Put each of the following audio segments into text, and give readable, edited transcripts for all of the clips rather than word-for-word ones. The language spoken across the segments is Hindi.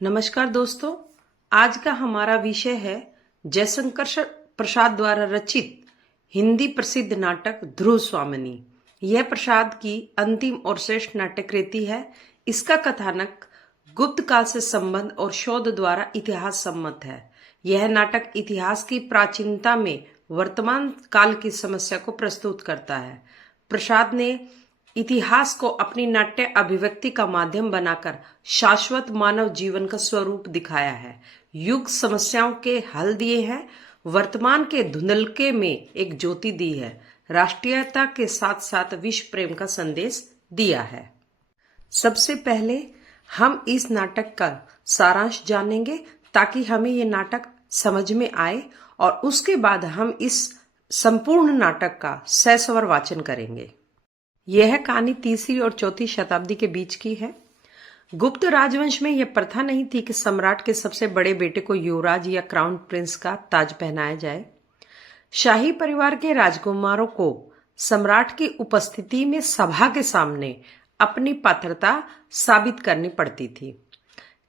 नमस्कार दोस्तों, आज का हमारा विषय है जयशंकर प्रसाद द्वारा रचित हिंदी प्रसिद्ध नाटक ध्रुव स्वामिनी। यह प्रसाद की अंतिम और श्रेष्ठ नाट्य कृति है। इसका कथानक गुप्त काल से संबंध और शोध द्वारा इतिहास सम्मत है। यह नाटक इतिहास की प्राचीनता में वर्तमान काल की समस्या को प्रस्तुत करता है। प्रसाद ने इतिहास को अपनी नाट्य अभिव्यक्ति का माध्यम बनाकर शाश्वत मानव जीवन का स्वरूप दिखाया है, युग समस्याओं के हल दिए हैं, वर्तमान के धुंधलके में एक ज्योति दी है, राष्ट्रीयता के साथ साथ विश्व प्रेम का संदेश दिया है। सबसे पहले हम इस नाटक का सारांश जानेंगे ताकि हमें ये नाटक समझ में आए और उसके बाद हम इस संपूर्ण नाटक का सस्वर वाचन करेंगे। यह कहानी 3वीं और 4वीं शताब्दी के बीच की है। गुप्त राजवंश में यह प्रथा नहीं थी कि सम्राट के सबसे बड़े बेटे को युवराज या क्राउन प्रिंस का ताज पहनाया जाए। शाही परिवार के राजकुमारों को सम्राट की उपस्थिति में सभा के सामने अपनी पात्रता साबित करनी पड़ती थी।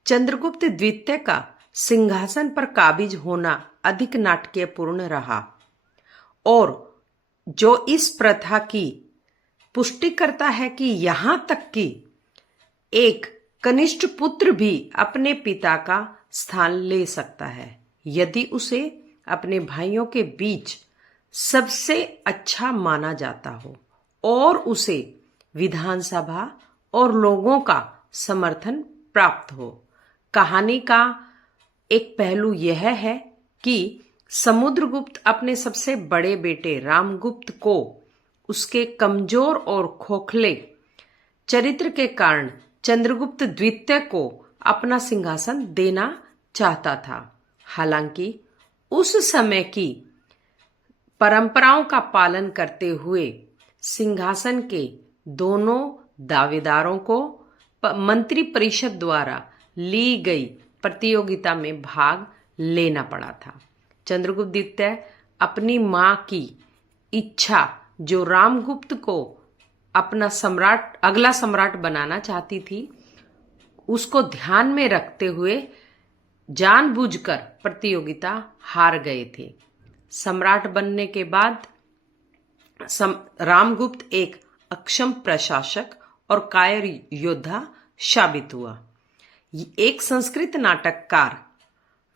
चंद्रगुप्त द्वितीय का सिंहासन पर काबिज होना अधिक नाटकीयपूर्ण रहा और जो इस प्रथा की पुष्टि करता है कि यहां तक कि एक कनिष्ठ पुत्र भी अपने पिता का स्थान ले सकता है यदि उसे अपने भाइयों के बीच सबसे अच्छा माना जाता हो और उसे विधानसभा और लोगों का समर्थन प्राप्त हो। कहानी का एक पहलू यह है कि समुद्रगुप्त अपने सबसे बड़े बेटे रामगुप्त को उसके कमजोर और खोखले चरित्र के कारण चंद्रगुप्त द्वितीय को अपना सिंहासन देना चाहता था। हालांकि उस समय की परंपराओं का पालन करते हुए सिंहासन के दोनों दावेदारों को मंत्री परिषद द्वारा ली गई प्रतियोगिता में भाग लेना पड़ा था। चंद्रगुप्त द्वितीय अपनी मां की इच्छा, जो रामगुप्त को अपना अगला सम्राट बनाना चाहती थी, उसको ध्यान में रखते हुए जानबूझकर प्रतियोगिता हार गए थे। सम्राट बनने के बाद रामगुप्त एक अक्षम प्रशासक और कायर योद्धा साबित हुआ। एक संस्कृत नाटककार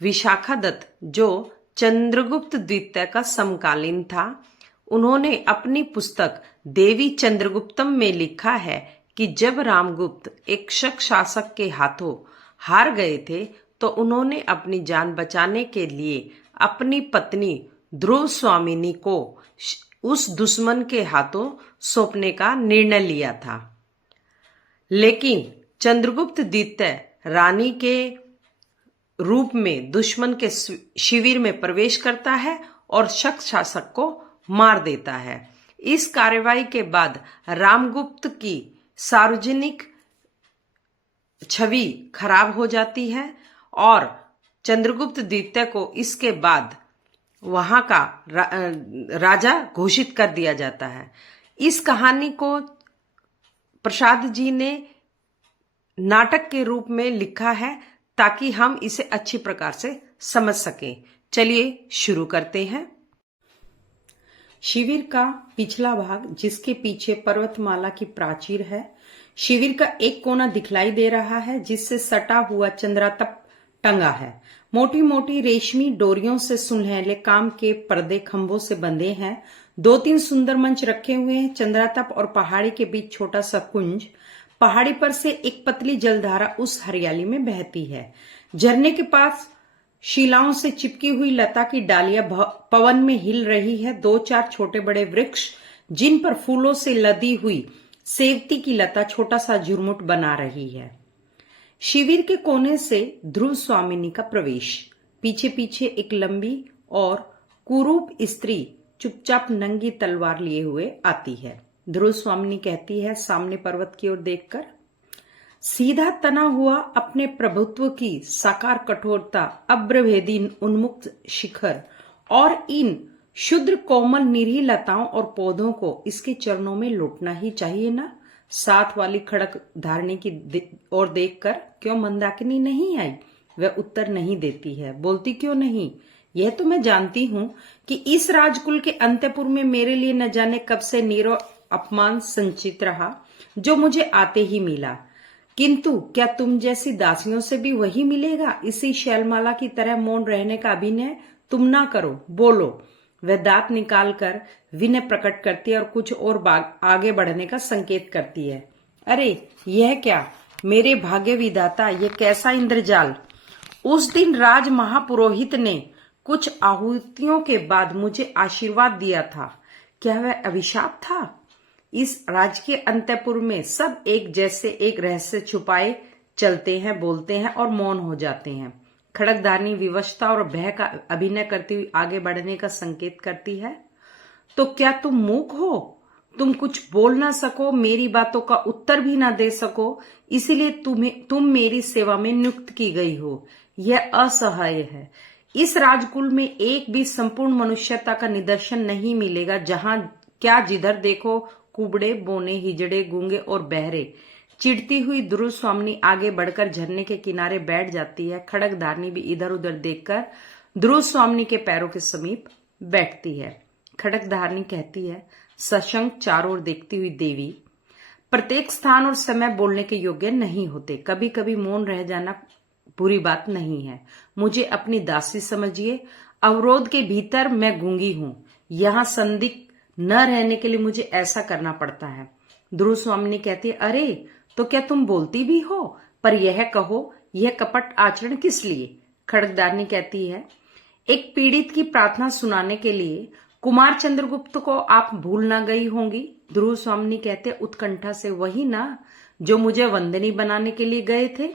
विशाखादत्त, जो चंद्रगुप्त द्वितीय का समकालीन था, उन्होंने अपनी पुस्तक देवी चंद्रगुप्तम में लिखा है कि जब रामगुप्त एक शक शासक के हाथों हार गए थे तो उन्होंने अपनी जान बचाने के लिए अपनी पत्नी ध्रुव स्वामिनी को उस दुश्मन के हाथों सौंपने का निर्णय लिया था। लेकिन चंद्रगुप्त द्वितीय रानी के रूप में दुश्मन के शिविर में प्रवेश करता है और शक शासक को मार देता है। इस कार्रवाई के बाद रामगुप्त की सार्वजनिक छवि खराब हो जाती है और चंद्रगुप्त द्वितीय को इसके बाद वहां का राजा घोषित कर दिया जाता है। इस कहानी को प्रसाद जी ने नाटक के रूप में लिखा है ताकि हम इसे अच्छी प्रकार से समझ सकें। चलिए शुरू करते हैं। शिविर का पिछला भाग, जिसके पीछे पर्वतमाला की प्राचीर है। शिविर का एक कोना दिखलाई दे रहा है जिससे सटा हुआ चंद्रातप टंगा है। मोटी मोटी रेशमी डोरियों से सुनहले काम के पर्दे खंभों से बंधे हैं। 2-3 सुंदर मंच रखे हुए हैं। चंद्रातप और पहाड़ी के बीच छोटा सा कुंज। पहाड़ी पर से एक पतली जलधारा उस हरियाली में बहती है। झरने के पास शिलाओं से चिपकी हुई लता की डालियां पवन में हिल रही है। 2-4 छोटे बड़े वृक्ष जिन पर फूलों से लदी हुई सेवती की लता छोटा सा झुरमुट बना रही है। शिविर के कोने से ध्रुव स्वामिनी का प्रवेश। पीछे पीछे एक लंबी और कुरूप स्त्री चुपचाप नंगी तलवार लिए हुए आती है। ध्रुव स्वामिनी कहती है सामने पर्वत की ओर देखकर, सीधा तना हुआ अपने प्रभुत्व की साकार कठोरता, अब्रभेदी उन्मुक्त शिखर और इन शुद्र कोमल निरीह लताओं और पौधों को इसके चरणों में लौटना ही चाहिए ना। साथ वाली खड़क धारणी की ओर देखकर क्यों मंदाकिनी नहीं आई? वह उत्तर नहीं देती है। बोलती क्यों नहीं? यह तो मैं जानती हूं कि इस राजकुल के अंतपुर में मेरे लिए न जाने कब से नीरो अपमान संचित रहा, जो मुझे आते ही मिला। किंतु क्या तुम जैसी दासियों से भी वही मिलेगा? इसी शैलमाला की तरह मौन रहने का अभिनय तुम ना करो, बोलो। वह दांत निकालकर विनय प्रकट करती है और कुछ और आगे बढ़ने का संकेत करती है। अरे यह क्या, मेरे भाग्य विधाता, यह कैसा इंद्रजाल! उस दिन राज महापुरोहित ने कुछ आहुतियों के बाद मुझे आशीर्वाद दिया था। क्या वह अभिशाप था? इस राजकीय अंतपुर में सब एक जैसे एक रहस्य छुपाए चलते हैं, बोलते हैं और मौन हो जाते हैं। खड़कधारनी विवशता और भय का अभिनय करती हुई आगे बढ़ने का संकेत करती है। तो क्या तुम मूक हो? तुम कुछ बोल ना सको, मेरी बातों का उत्तर भी ना दे सको, इसीलिए तुम मेरी सेवा में नियुक्त की गई हो। यह असह्य है। इस राजकुल में एक भी संपूर्ण मनुष्यता का निदर्शन नहीं मिलेगा, जहां क्या जिधर देखो कुबड़े, बोने, हिजड़े, गूंगे और बहरे। चिढ़ती हुई ध्रुव स्वामिनी आगे बढ़कर झरने के किनारे बैठ जाती है। खड़कधारनी भी इधर उधर देखकर ध्रुव स्वामिनी के पैरों के समीप बैठती है। खड़कधारनी कहती है, सशंक चारों ओर देखती हुई देवी, प्रत्येक स्थान और समय बोलने के योग्य नहीं होते। कभी कभी मौन रह जाना बुरी बात नहीं है। मुझे अपनी दासी समझिए। अवरोध के भीतर मैं गूंगी हूं। यहां संदिग्ध न रहने के लिए मुझे ऐसा करना पड़ता है। ध्रुव स्वामिनी कहती है, अरे तो क्या तुम बोलती भी हो? पर यह कहो, यह कपट आचरण किस लिए? खड़कधारनी कहती है, एक पीड़ित की प्रार्थना सुनाने के लिए कुमार चंद्रगुप्त को आप भूल ना गई होंगी। ध्रुव स्वामिनी कहते, उत्कंठा से, वही ना जो मुझे वंदनी बनाने के लिए गए थे।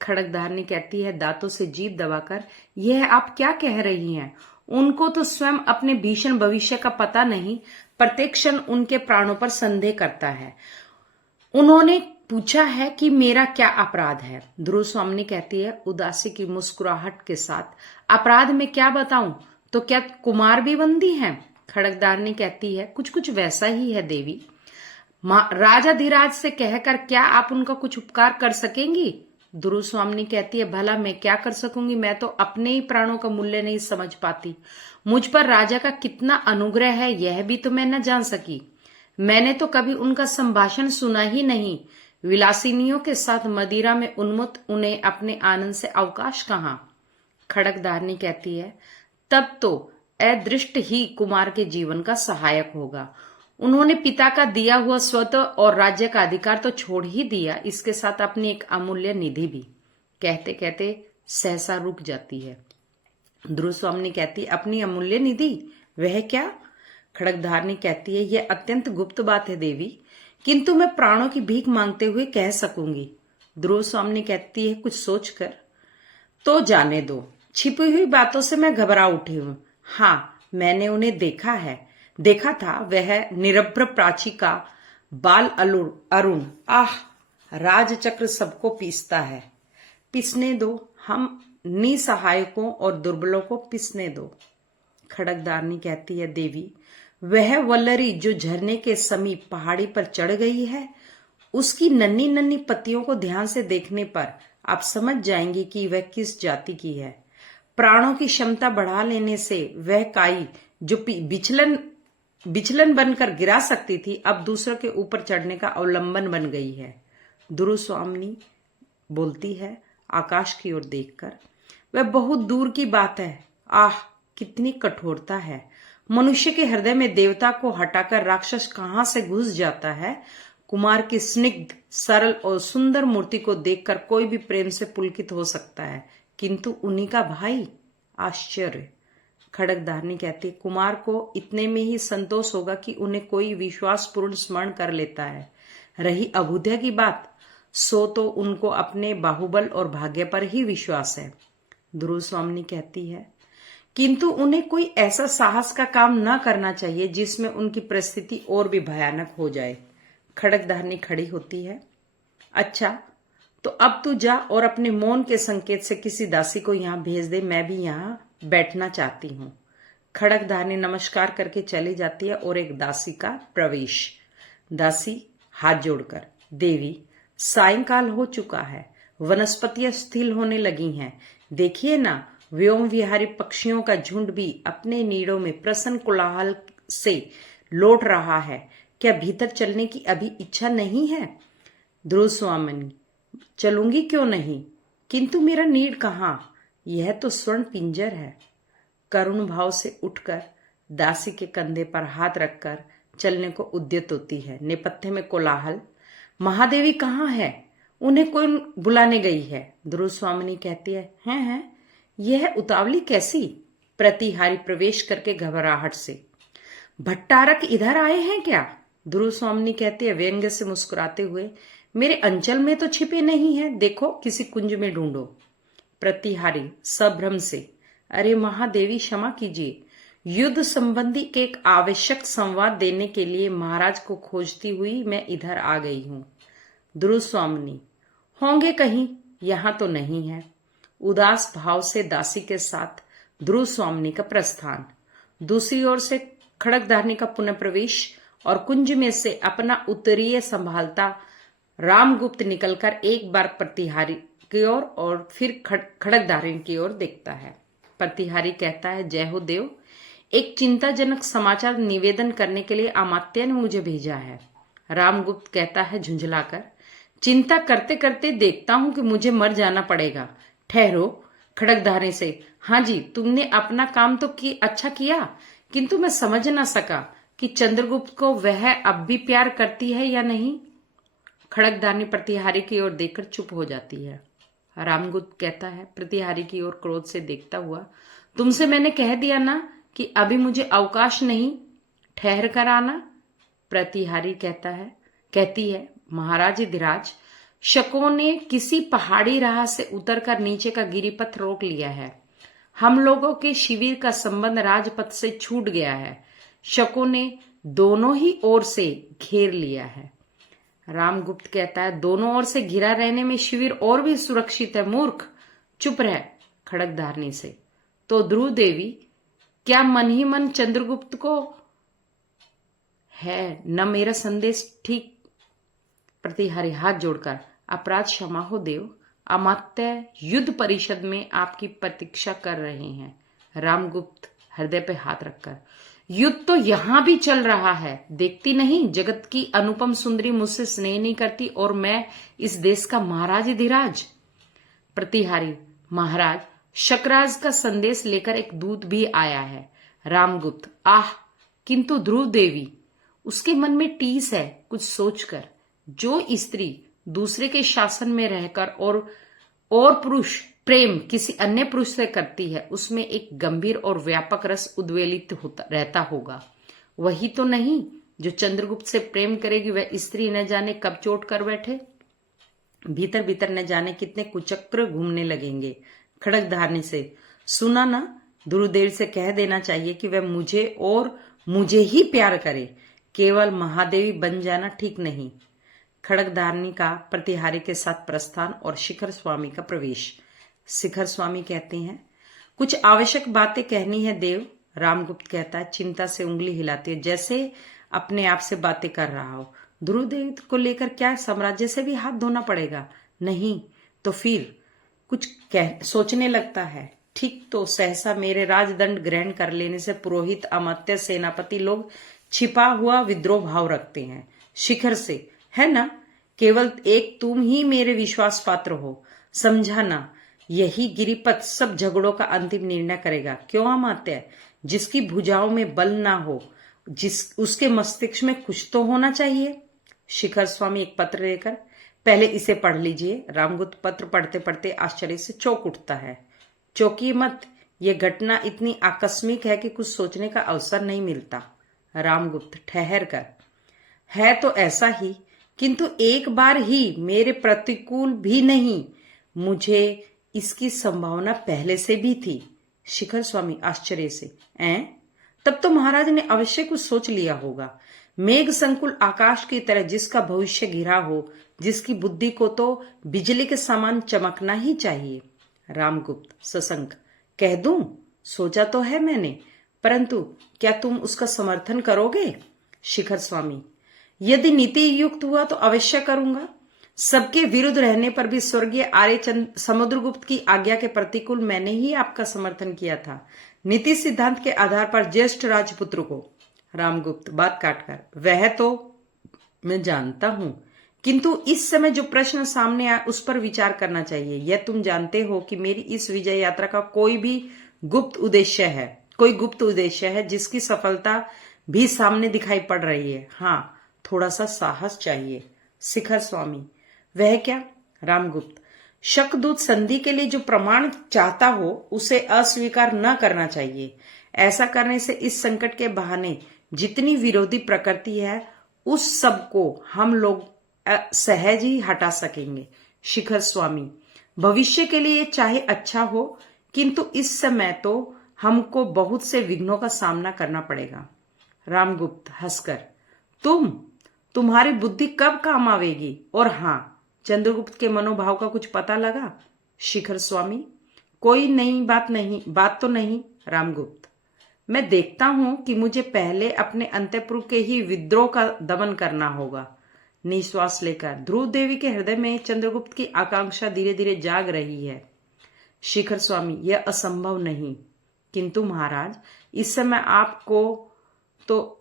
खड़कधारनी कहती है दांतों से जीभ दबाकर, यह आप क्या कह रही हैं? उनको तो स्वयं अपने भीषण भविष्य का पता नहीं, प्रत्येक क्षण उनके प्राणों पर संदेह करता है। उन्होंने पूछा है कि मेरा क्या अपराध है। ध्रुव स्वामिनी कहती है उदासी की मुस्कुराहट के साथ, अपराध में क्या बताऊं? तो क्या कुमार भी बंदी हैं? खड़कधारनी कहती है, कुछ कुछ वैसा ही है देवी। राजा धीराज से कहकर क्या आप उनका कुछ उपकार कर सकेंगी? ध्रुव स्वामिनी कहती है, भला मैं क्या कर सकूंगी? मैं तो अपने ही प्राणों का मूल्य नहीं समझ पाती। मुझ पर राजा का कितना अनुग्रह है यह भी तो मैं न जान सकी। मैंने तो कभी उनका संभाषण सुना ही नहीं। विलासिनियों के साथ मदिरा में उन्मुक्त उन्हें अपने आनंद से अवकाश कहाँ? खड़कधारनी कहती है, तब तो अदृष्ट ही कुमार के जीवन का सहायक होगा। उन्होंने पिता का दिया हुआ स्वतः और राज्य का अधिकार तो छोड़ ही दिया, इसके साथ अपनी एक अमूल्य निधि भी। कहते कहते सहसा रुक जाती है। ध्रुव स्वामिनी कहती है, अपनी अमूल्य निधि? वह क्या? खड़कधारनी कहती है, यह अत्यंत गुप्त बात है देवी, किंतु मैं प्राणों की भीख मांगते हुए कह सकूंगी। ध्रुव स्वामिनी कहती है, कुछ सोचकर, तो जाने दो। छिपी हुई बातों से मैं घबरा उठी हूं। हाँ, मैंने उन्हें देखा था। वह निरभ्र प्राची का बाल अरुण, आह, राजचक्र सबको पीसता है। पिसने दो, हम निसहायकों और दुर्बलों को पिसने दो। खड़कधारनी कहती है, देवी, वह वल्लरी जो झरने के समीप पहाड़ी पर चढ़ गई है, उसकी नन्ही नन्ही पत्तियों को ध्यान से देखने पर आप समझ जाएंगे कि वह किस जाति की है। प्राणों की क्षमता बढ़ा लेने से वह काई जो बिचलन बनकर गिरा सकती थी, अब दूसरों के ऊपर चढ़ने का अवलंबन बन गई है। ध्रुव स्वामिनी बोलती है आकाश की ओर देखकर, वह बहुत दूर की बात है। आह, कितनी कठोरता है। मनुष्य के हृदय में देवता को हटाकर राक्षस कहां से घुस जाता है। कुमार की स्निग्ध, सरल और सुंदर मूर्ति को देखकर कोई भी प्रेम से पुलकित हो सकता है, किंतु उन्हीं का भाई, आश्चर्य। खड़कधारनी कहती, कुमार को इतने में ही संतोष होगा कि उन्हें कोई विश्वासपूर्ण स्मरण कर लेता है। रही अभूद्य की बात, सो तो उनको अपने बाहुबल और भाग्य पर ही विश्वास है। ध्रुव स्वामिनी कहती है, किंतु उन्हें कोई ऐसा साहस का काम न करना चाहिए जिसमें उनकी परिस्थिति और भी भयानक हो जाए। खड़कधारनी खड़ी होती है, अच्छा तो अब तू जा और अपने मौन के संकेत से किसी दासी को यहाँ भेज दे, मैं भी यहाँ बैठना चाहती हूँ। खड़कधारनी नमस्कार करके चली जाती है और एक दासी का प्रवेश। दासी हाथ जोड़कर, देवी सायंकाल हो चुका है, वनस्पतियां शिथिल होने लगी हैं। देखिए ना, व्योम विहारी पक्षियों का झुंड भी अपने नीड़ों में प्रसन्न कोलाहल से लौट रहा है। क्या भीतर चलने की अभी इच्छा नहीं है? ध्रुव स्वामिनी, चलूंगी क्यों नहीं, किंतु मेरा नीड़ कहाँ? यह तो स्वर्ण पिंजर है। करुण भाव से उठकर दासी के कंधे पर हाथ रखकर चलने को उद्यत होती है। नेपथ्य में कोलाहल। महादेवी कहाँ है? उन्हें कौन बुलाने गई है? ध्रुव स्वामिनी कहती है, हैं यह उतावली कैसी? प्रतिहारी प्रवेश करके घबराहट से, भट्टारक इधर आए हैं क्या? ध्रुव स्वामिनी कहती है व्यंग्य से मुस्कुराते हुए, मेरे अंचल में तो छिपे नहीं है, देखो किसी कुंज में ढूंढो। प्रतिहारी सभ्रम से, अरे महादेवी क्षमा कीजिए, युद्ध संबंधी एक आवश्यक संवाद देने के लिए महाराज को खोजती हुई मैं इधर आ गई हूँ। ध्रुव स्वामिनी, होंगे कहीं, यहां तो नहीं है। उदास भाव से दासी के साथ ध्रुव स्वामिनी का प्रस्थान। दूसरी ओर से खड़गधारनी का पुनः प्रवेश और कुंज में से अपना उत्तरीय संभालता रामगुप्त निकलकर एक बार प्रतिहारी की ओर और फिर खड़गधारनी की ओर देखता है। प्रतिहारी कहता है, जय हो देव, एक चिंताजनक समाचार निवेदन करने के लिए अमात्य ने मुझे भेजा है। रामगुप्त कहता है झुंझलाकर, चिंता करते करते देखता हूं कि मुझे मर जाना पड़ेगा। ठहरो। खड़गधारनी से, हाँ जी, तुमने अपना काम तो अच्छा किया, किंतु मैं समझ ना सका कि चंद्रगुप्त को वह अब भी प्यार करती है या नहीं। खड़गधारनी प्रतिहारी की ओर देखकर चुप हो जाती है। रामगुप्त कहता है प्रतिहारी की ओर क्रोध से देखता हुआ, तुमसे मैंने कह दिया ना कि अभी मुझे अवकाश नहीं, ठहर कर आना। प्रतिहारी कहती है, महाराज धीराज, शकों ने किसी पहाड़ी राह से उतरकर नीचे का गिरिपथ रोक लिया है। हम लोगों के शिविर का संबंध राजपथ से छूट गया है। शकों ने दोनों ही ओर से घेर लिया है। रामगुप्त कहता है, दोनों ओर से घिरा रहने में शिविर और भी सुरक्षित है, मूर्ख। चुप रह। खड़गधारनी से, तो ध्रुव देवी, क्या मन ही मन चंद्रगुप्त को है न मेरा संदेश ठीक? प्रतिहारी हाथ जोड़कर, अपराध क्षमा हो देव, अमात्य युद्ध परिषद में आपकी प्रतीक्षा कर रहे हैं। रामगुप्त हृदय पे हाथ रखकर, युद्ध तो यहां भी चल रहा है, देखती नहीं जगत की अनुपम सुंदरी मुझसे स्नेह नहीं करती और मैं इस देश का महाराज धीराज। प्रतिहारी, महाराज, शकराज का संदेश लेकर एक दूत भी आया है। रामगुप्त, आह, किंतु ध्रुव देवी, उसके मन में टीस है कुछ सोचकर। जो स्त्री दूसरे के शासन में रहकर और पुरुष प्रेम किसी अन्य पुरुष से करती है, उसमें एक गंभीर और व्यापक रस उद्वेलित रहता होगा। वही तो नहीं जो चंद्रगुप्त से प्रेम करेगी वह स्त्री न जाने कब चोट कर बैठे, भीतर भीतर न जाने कितने कुचक्र घूमने लगेंगे। खड़गधारनी से, सुना ना, ध्रुवदेव से कह देना चाहिए कि वह मुझे और मुझे ही प्यार करे, केवल महादेवी बन जाना ठीक नहीं। खड़गधारनी का प्रतिहारी के साथ प्रस्थान और शिखर स्वामी का प्रवेश। शिखर स्वामी कहते हैं, कुछ आवश्यक बातें कहनी है देव। रामगुप्त कहता है चिंता से उंगली हिलाते हुए, जैसे अपने आप से बातें कर रहा हो। ध्रुवदेव को लेकर क्या साम्राज्य से भी हाथ धोना पड़ेगा? नहीं तो फिर कुछ सोचने लगता है। ठीक तो सहसा मेरे राजदंड ग्रहण कर लेने से पुरोहित, अमात्य, सेनापति लोग छिपा हुआ विद्रोह भाव रखते हैं। शिखर से, है ना, केवल एक तुम ही मेरे विश्वास पात्र हो, समझा ना, यही गिरिपथ सब झगड़ों का अंतिम निर्णय करेगा। क्यों अमात्य? जिसकी भुजाओं में बल ना हो, उसके मस्तिष्क में कुछ तो होना चाहिए। शिखर स्वामी एक पत्र लेकर, पहले इसे पढ़ लीजिए। रामगुप्त पत्र पढ़ते पढ़ते आश्चर्य से चौंक उठता है। चौंकिए मत, यह घटना इतनी आकस्मिक है कि कुछ सोचने का अवसर नहीं मिलता। रामगुप्त, ठहर कर, है तो ऐसा ही, किंतु एक बार ही मेरे प्रतिकूल भी नहीं, मुझे इसकी संभावना पहले से भी थी। शिखर स्वामी आश्चर्य से, तब तो महाराज ने अवश्य कुछ सोच लिया होगा। मेघ संकुल आकाश की तरह जिसका भविष्य घिरा हो, जिसकी बुद्धि को तो बिजली के समान चमकना ही चाहिए। रामगुप्त सशंक, कह दूं, सोचा तो है मैंने, परंतु क्या तुम उसका समर्थन करोगे? शिखर स्वामी, यदि नीति युक्त हुआ तो अवश्य करूंगा। सबके विरुद्ध रहने पर भी स्वर्गीय आर्यचंद समुद्रगुप्त की आज्ञा के प्रतिकूल मैंने ही आपका समर्थन किया था, नीति सिद्धांत के आधार पर ज्येष्ठ राजपुत्र को। रामगुप्त बात काटकर, वह तो मैं जानता हूं, किंतु इस समय जो प्रश्न सामने आया उस पर विचार करना चाहिए। यह तुम जानते हो कि मेरी इस विजय यात्रा का कोई गुप्त उद्देश्य है जिसकी सफलता भी सामने दिखाई पड़ रही है। हाँ, थोड़ा सा साहस चाहिए। शिखर स्वामी, वह क्या? रामगुप्त, शकदूत संधि के लिए जो प्रमाण चाहता हो उसे अस्वीकार न करना चाहिए। ऐसा करने से इस संकट के बहाने जितनी विरोधी प्रकृति है उस सब को हम लोग सहज ही हटा सकेंगे। शिखर स्वामी, भविष्य के लिए चाहे अच्छा हो, किंतु इस समय तो हमको बहुत से विघ्नों का सामना करना पड़ेगा। रामगुप्त हंसकर, तुम्हारी बुद्धि कब काम आवेगी? और हाँ, चंद्रगुप्त के मनोभाव का कुछ पता लगा? शिखर स्वामी, कोई नई बात तो नहीं। रामगुप्त, मैं देखता हूं कि मुझे पहले अपने अंतःपुर के ही विद्रोह का दमन करना होगा। निश्वास लेकर ध्रुव देवी के हृदय में चंद्रगुप्त की आकांक्षा धीरे धीरे जाग रही है। शिखर स्वामी, यह असंभव नहीं, किंतु महाराज इस समय आपको तो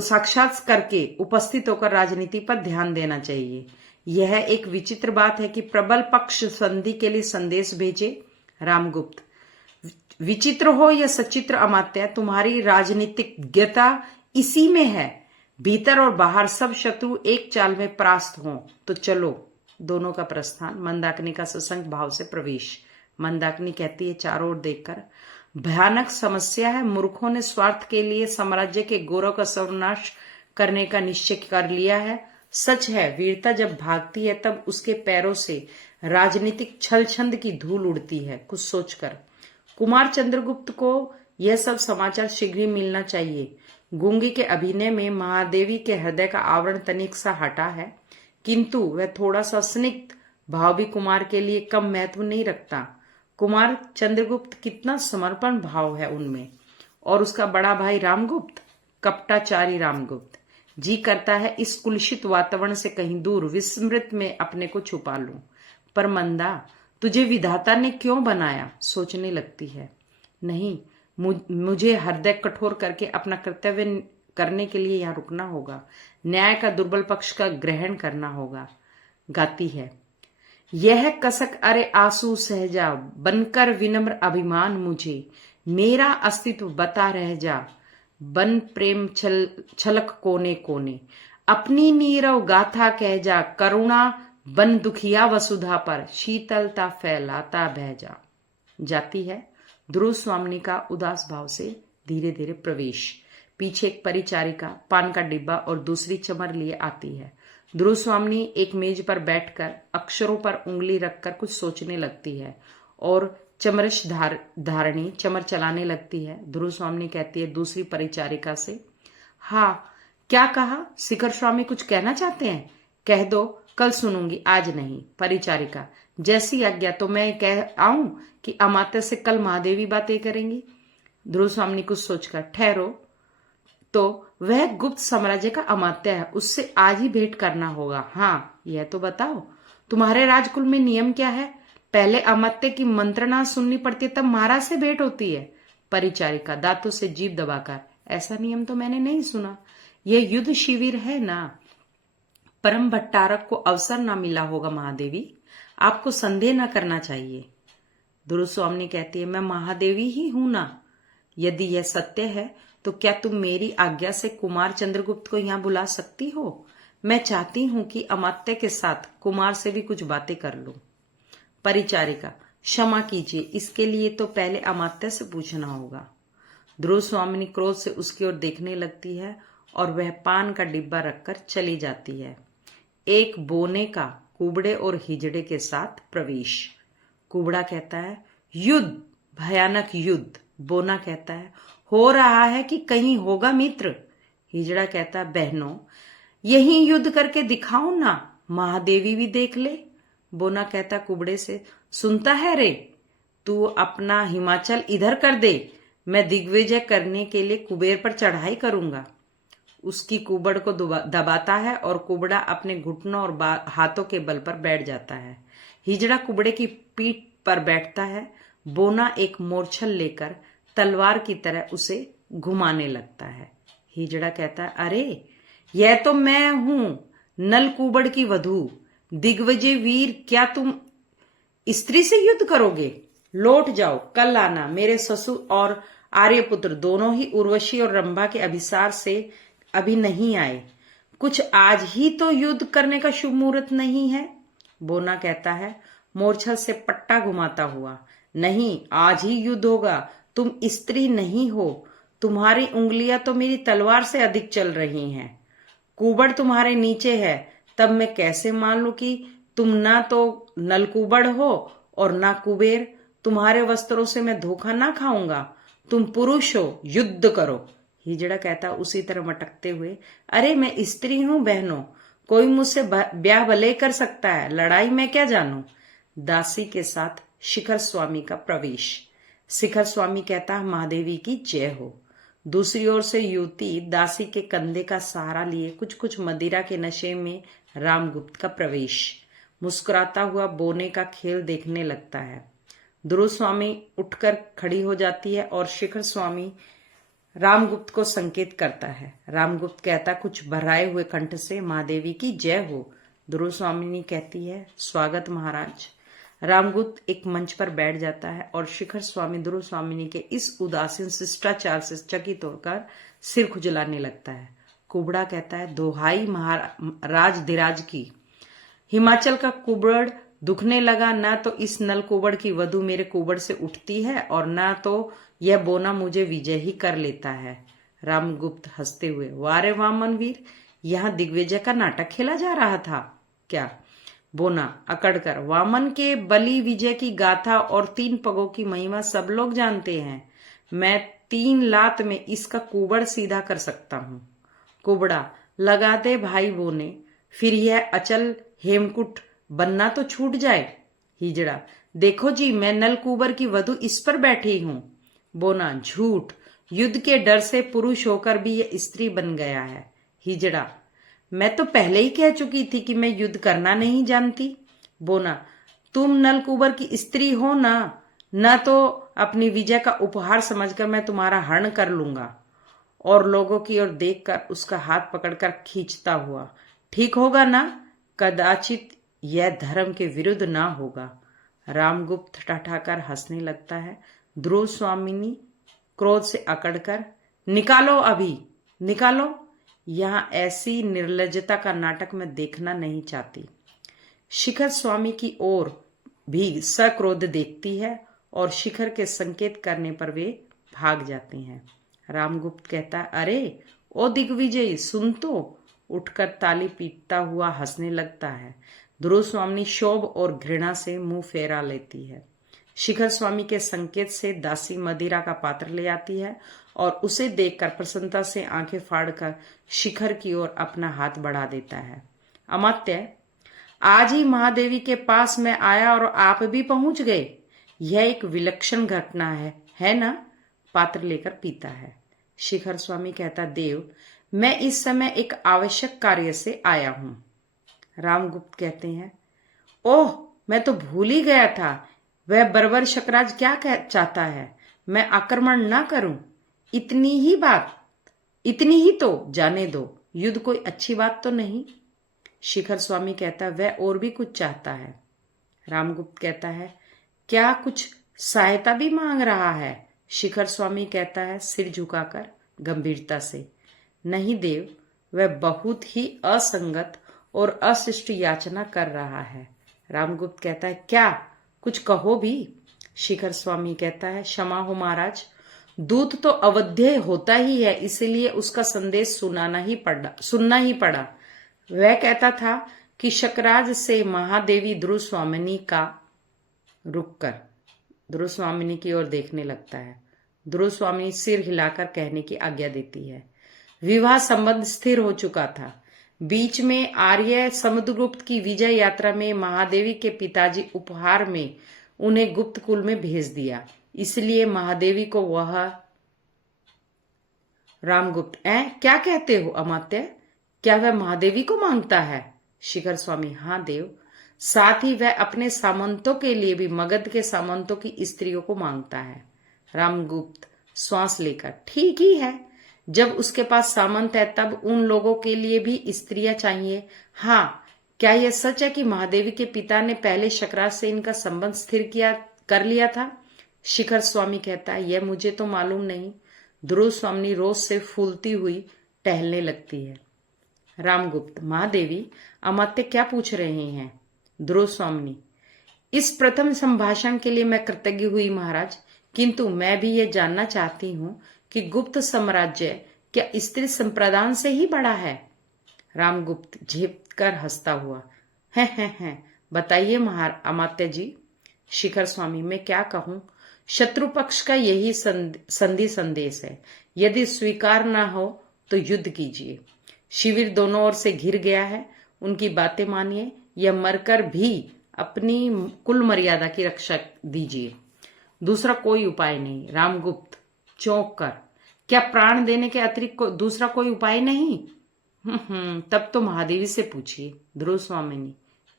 साक्षात करके उपस्थित होकर राजनीति पर ध्यान देना चाहिए। यह एक विचित्र बात है कि प्रबल पक्ष संधि के लिए संदेश भेजे। रामगुप्त, विचित्र हो या सचित्र अमात्य, तुम्हारी राजनीतिज्ञता इसी में है। भीतर और बाहर सब शत्रु एक चाल में परास्त हों तो चलो। दोनों का प्रस्थान। मंदाकिनी का सशंक भाव से प्रवेश। मंदाकिनी कहती है चारों ओर देखकर, भयानक समस्या है। मूर्खों ने स्वार्थ के लिए साम्राज्य के गौरव का सर्वनाश करने का निश्चय कर लिया है। सच है, वीरता जब भागती है तब उसके पैरों से राजनीतिक छल छंद की धूल उड़ती है। कुछ सोचकर कुमार चंद्रगुप्त को यह सब समाचार शीघ्र ही मिलना चाहिए। गूंगी के अभिनय में महादेवी के हृदय का आवरण तनिक सा हटा है, किंतु वह थोड़ा सा स्निग्ध भाव भी कुमार के लिए कम महत्व नहीं रखता। कुमार चंद्रगुप्त कितना समर्पण भाव है उनमें। और उसका बड़ा भाई रामगुप्त, कपटाचारी रामगुप्त, जी करता है इस कुलुषित वातावरण से कहीं दूर विस्मृत में अपने को छुपा लूं। पर मंदा, तुझे विधाता ने क्यों बनाया? सोचने लगती है। नहीं, मुझे हृदय कठोर करके अपना कर्तव्य करने के लिए यहाँ रुकना होगा। न्याय का दुर्बल पक्ष का ग्रहण करना होगा। गाती है, यह कसक अरे आंसू सहजा, बनकर विनम्र अभिमान मुझे, मेरा अस्तित्व बता रह जा, बन प्रेम छलक कोने कोने, अपनी नीरव गाथा कह जा, करुणा बन दुखिया वसुधा पर, शीतलता फैलाता बह जा। जाती है। ध्रुव स्वामिनी का उदास भाव से धीरे धीरे प्रवेश। पीछे एक परिचारिका पान का डिब्बा और दूसरी चमर लिए आती है। ध्रुव स्वामिनी एक मेज पर बैठकर अक्षरों पर उंगली रखकर कुछ सोचने लगती है और चमरश धारणी चमर चलाने लगती है। ध्रुव स्वामिनी कहती है दूसरी परिचारिका से, हाँ, क्या कहा? शिखर स्वामी कुछ कहना चाहते हैं? कह दो, कल सुनूंगी, आज नहीं। परिचारिका, जैसी आज्ञा। तो मैं कह आऊं कि अमात्य से कल महादेवी बातें करेंगी? ध्रुव स्वामिनी कुछ सोचकर, ठहरो, तो वह गुप्त साम्राज्य का अमात्य है, उससे आज ही भेंट करना होगा। हाँ, यह तो बताओ, तुम्हारे राजकुल में नियम क्या है? पहले अमात्य की मंत्रणा सुननी पड़ती है, तब महाराज से भेंट होती है। परिचारिका दांतों से जीभ दबाकर, ऐसा नियम तो मैंने नहीं सुना। यह युद्ध शिविर है ना। परम भट्टारक को अवसर ना मिला होगा महादेवी, आपको संदेह न करना चाहिए। ध्रुव स्वामिनी कहती है, मैं महादेवी ही हूं ना। यदि यह सत्य है तो क्या तुम मेरी आज्ञा से कुमार चंद्रगुप्त को यहाँ बुला सकती हो? मैं चाहती हूं कि अमात्य के साथ कुमार से भी कुछ बातें कर लूं। परिचारिका, क्षमा कीजिए, इसके लिए तो पहले अमात्य से पूछना होगा। ध्रुव स्वामिनी क्रोध से उसकी ओर देखने लगती है और वह पान का डिब्बा रखकर चली जाती है। एक बोने का कुबड़े और हिजड़े के साथ प्रवेश। कुबड़ा कहता है, युद्ध, भयानक युद्ध। बोना कहता है, हो रहा है कि कहीं होगा मित्र? हिजड़ा कहता है, बहनों, यही युद्ध करके दिखाओ ना, महादेवी भी देख ले। बोना कहता कुबड़े से, सुनता है रे, तू अपना हिमाचल इधर कर दे, मैं दिग्विजय करने के लिए कुबेर पर चढ़ाई करूंगा। उसकी कुबड़ को दबाता है और कुबड़ा अपने घुटनों और हाथों के बल पर बैठ जाता है। हिजड़ा कुबड़े की पीठ पर बैठता है। बोना एक मोरछल लेकर तलवार की तरह उसे घुमाने लगता है। हिजड़ा कहता है, अरे यह तो मैं हूं, नल कुबड़ की वधू, दिग्विजय वीर। क्या तुम स्त्री से युद्ध करोगे? लौट जाओ, कल आना। मेरे ससुर और आर्यपुत्र दोनों ही उर्वशी और रंभा के अभिसार से अभी नहीं आए। कुछ आज ही तो युद्ध करने का शुभ मुहूर्त नहीं है? बोना कहता है मोरछल से पट्टा घुमाता हुआ, नहीं, आज ही युद्ध होगा। तुम स्त्री नहीं हो, तुम्हारी उंगलियां तो मेरी तलवार से अधिक चल रही हैं। कुबड़ तुम्हारे नीचे है, तब मैं कैसे मान लूं कि तुम ना तो नलकुबड़ हो और ना कुबेर। तुम्हारे वस्त्रों से मैं धोखा ना खाऊंगा। तुम पुरुष हो, युद्ध करो। हिजड़ा कहता उसी तरह मटकते हुए, अरे मैं स्त्री हूं बहनों, कोई मुझसे ब्याह भले कर सकता है, लड़ाई में क्या जानू। दासी के साथ शिखर स्वामी का प्रवेश। शिखर स्वामी कहता महादेवी की जय हो। दूसरी ओर से युवती दासी के कंधे का सहारा लिए कुछ कुछ मदिरा के नशे में रामगुप्त का प्रवेश। मुस्कुराता हुआ बोने का खेल देखने लगता है। ध्रुव स्वामी उठकर खड़ी हो जाती है और शिखर स्वामी रामगुप्त को संकेत करता है। रामगुप्त कहता कुछ भर्राए हुए कंठ से, महादेवी की जय हो। ध्रुव स्वामिनी कहती है, स्वागत महाराज। रामगुप्त एक मंच पर बैठ जाता है और शिखर स्वामी ध्रुव स्वामिनी के इस उदासीन शिष्टाचार से चकित होकर सिर खुजलाने लगता है। कुबड़ा कहता है, दोहाई महाराज धीराज की। हिमाचल का कुबड़ दुखने लगा, ना तो इस नल कुबड़ की वधु मेरे कुबड़ से उठती है और ना तो यह बोना मुझे विजय ही कर लेता है। रामगुप्त हंसते हुए, वाह रे वाह मनवीर, यहाँ दिग्विजय का नाटक खेला जा रहा था क्या? बोना अकड़कर, वामन के बलि विजय की गाथा और 3 पगों की महिमा सब लोग जानते हैं। मैं 3 लात में इसका कुबड़ सीधा कर सकता हूं। कुबड़ा, लगा दे भाई बोने, फिर यह अचल हेमकुट बनना तो छूट जाए। हिजड़ा, देखो जी, मैं नल कुबर की वधु इस पर बैठी हूं। बोना, झूठ, युद्ध के डर से पुरुष होकर भी यह स्त्री बन गया है। हिजड़ा, मैं तो पहले ही कह चुकी थी कि मैं युद्ध करना नहीं जानती। बोना, तुम नल कुबर की स्त्री हो ना तो अपनी विजय का उपहार समझकर मैं तुम्हारा हरण कर लूंगा। और लोगों की ओर देखकर उसका हाथ पकड़कर खींचता हुआ, ठीक होगा ना? कदाचित यह धर्म के विरुद्ध ना होगा। रामगुप्त ठठाकर हंसने लगता है। ध्रुव स्वामिनी क्रोध से अकड़कर, निकालो अभी, निकालो। यहां ऐसी निर्लज्जता का नाटक मैं देखना नहीं चाहती। शिखर स्वामी की ओर भी सक्रोध देखती है और शिखर के संकेत करने पर वे भाग जाते हैं। रामगुप्त कहता, अरे ओ दिग्विजय, सुन तो। उठकर ताली पीटता हुआ हंसने लगता है। ध्रुव स्वामी शोभ और घृणा से मुंह फेरा लेती है। शिखर स्वामी के संकेत से दासी मदिरा का पात्र ले आती है और उसे देखकर प्रसन्नता से आंखें फाड़कर शिखर की ओर अपना हाथ बढ़ा देता है। अमात्य, आज ही महादेवी के पास मैं आया और आप भी पहुंच गए। यह एक विलक्षण घटना है ना? पात्र लेकर पीता है। शिखर स्वामी कहता, देव, मैं इस समय एक आवश्यक कार्य से आया हूं। रामगुप्त कहते हैं, ओह, मैं तो भूल ही गया था। वह बर्बर शकराज क्या चाहता है? मैं आक्रमण ना करूं? इतनी ही बात, इतनी ही तो जाने दो। युद्ध कोई अच्छी बात तो नहीं। शिखर स्वामी कहता, वह और भी कुछ चाहता है। रामगुप्त कहता है, क्या कुछ सहायता भी मांग रहा है? शिखर स्वामी कहता है सिर झुकाकर गंभीरता से, नहीं देव, वह बहुत ही असंगत और अशिष्ट याचना कर रहा है। रामगुप्त कहता है, क्या? कुछ कहो भी। शिखर स्वामी कहता है, क्षमा हो महाराज, दूत तो अवध्य होता ही है, इसलिए उसका संदेश सुनना ही पड़ा। वह कहता था कि शकराज से महादेवी ध्रुव स्वामिनी का रुककर ध्रुव स्वामिनी की ओर देखने लगता है। ध्रुव स्वामिनी सिर हिलाकर कहने की आज्ञा देती है। विवाह संबंध स्थिर हो चुका था। बीच में आर्य समुद्रगुप्त की विजय यात्रा में महादेवी के पिताजी उपहार में उन्हें गुप्त कुल में भेज दिया, इसलिए महादेवी को वह रामगुप्त, क्या कहते हो अमात्य? क्या वह महादेवी को मांगता है? शिखर स्वामी, हाँ देव, साथ ही वह अपने सामंतों के लिए भी मगध के सामंतों की स्त्रियों को मांगता है। रामगुप्त श्वास लेकर, ठीक ही है, जब उसके पास सामंत है तब उन लोगों के लिए भी स्त्रियां चाहिए। हाँ, क्या यह सच है कि महादेवी के पिता ने पहले शकराज से इनका संबंध स्थिर कर लिया था? शिखर स्वामी कहता है, यह मुझे तो मालूम नहीं। ध्रुव स्वामी रोज से फूलती हुई टहलने लगती है। रामगुप्त, महादेवी अमात्य क्या पूछ रहे हैं? ध्रुव स्वामी, इस प्रथम संभाषण के लिए मैं कृतज्ञ हुई महाराज, किंतु मैं भी ये जानना चाहती हूँ कि गुप्त साम्राज्य क्या स्त्री संप्रदान से ही बड़ा है? रामगुप्त झेप कर हंसता हुआ, है, बताइए अमात्य जी। शिखर स्वामी, मैं क्या कहूँ, शत्रु पक्ष का यही संधि संदेश है, यदि स्वीकार न हो तो युद्ध कीजिए। शिविर दोनों ओर से घिर गया है, उनकी बातें मानिए या मरकर भी अपनी कुल मर्यादा की रक्षा दीजिए, दूसरा कोई उपाय नहीं। रामगुप्त चौंक कर, क्या प्राण देने के अतिरिक्त दूसरा कोई उपाय नहीं? तब तो महादेवी से पूछिए। ध्रुव स्वामिनी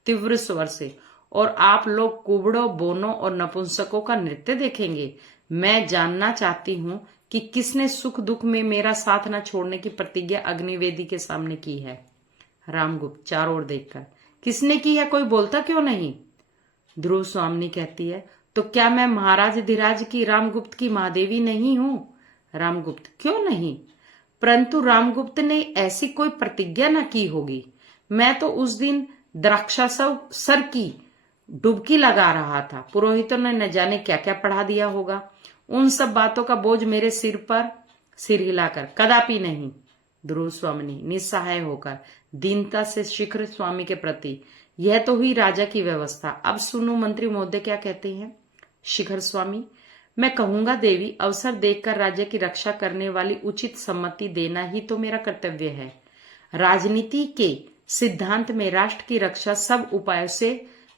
तीव्र स्वर से, और आप लोग कुबड़ों, बोनों और नपुंसकों का नृत्य देखेंगे? मैं जानना चाहती हूँ कि किसने सुख दुख में मेरा साथ न छोड़ने की प्रतिज्ञा अग्निवेदी के सामने की है। रामगुप्त चारों ओर देखकर, किसने की है, कोई बोलता क्यों नहीं? ध्रुव स्वामिनी कहती है, तो क्या मैं महाराज धीराज की रामगुप्त की महादेवी नहीं हूं? रामगुप्त, क्यों नहीं, परंतु रामगुप्त ने ऐसी कोई प्रतिज्ञा न की होगी। मैं तो उस दिन द्राक्षासर की डुबकी लगा रहा था, पुरोहितों ने न जाने क्या क्या पढ़ा दिया होगा। उन सब बातों का बोझ मेरे सिर पर सिर हिलाकर कदापि नहीं। ध्रुव स्वामिनी निस्सहाय होकर दीनता से शिखर स्वामी के प्रति, यह तो हुई राजा की व्यवस्था, अब सुनो मंत्री महोदय क्या कहते हैं। शिखर स्वामी, मैं कहूंगा देवी, अवसर देखकर राज्य की रक्षा करने वाली उचित सम्मति देना ही तो मेरा कर्तव्य है। राजनीति के सिद्धांत में राष्ट्र की रक्षा सब उपायों से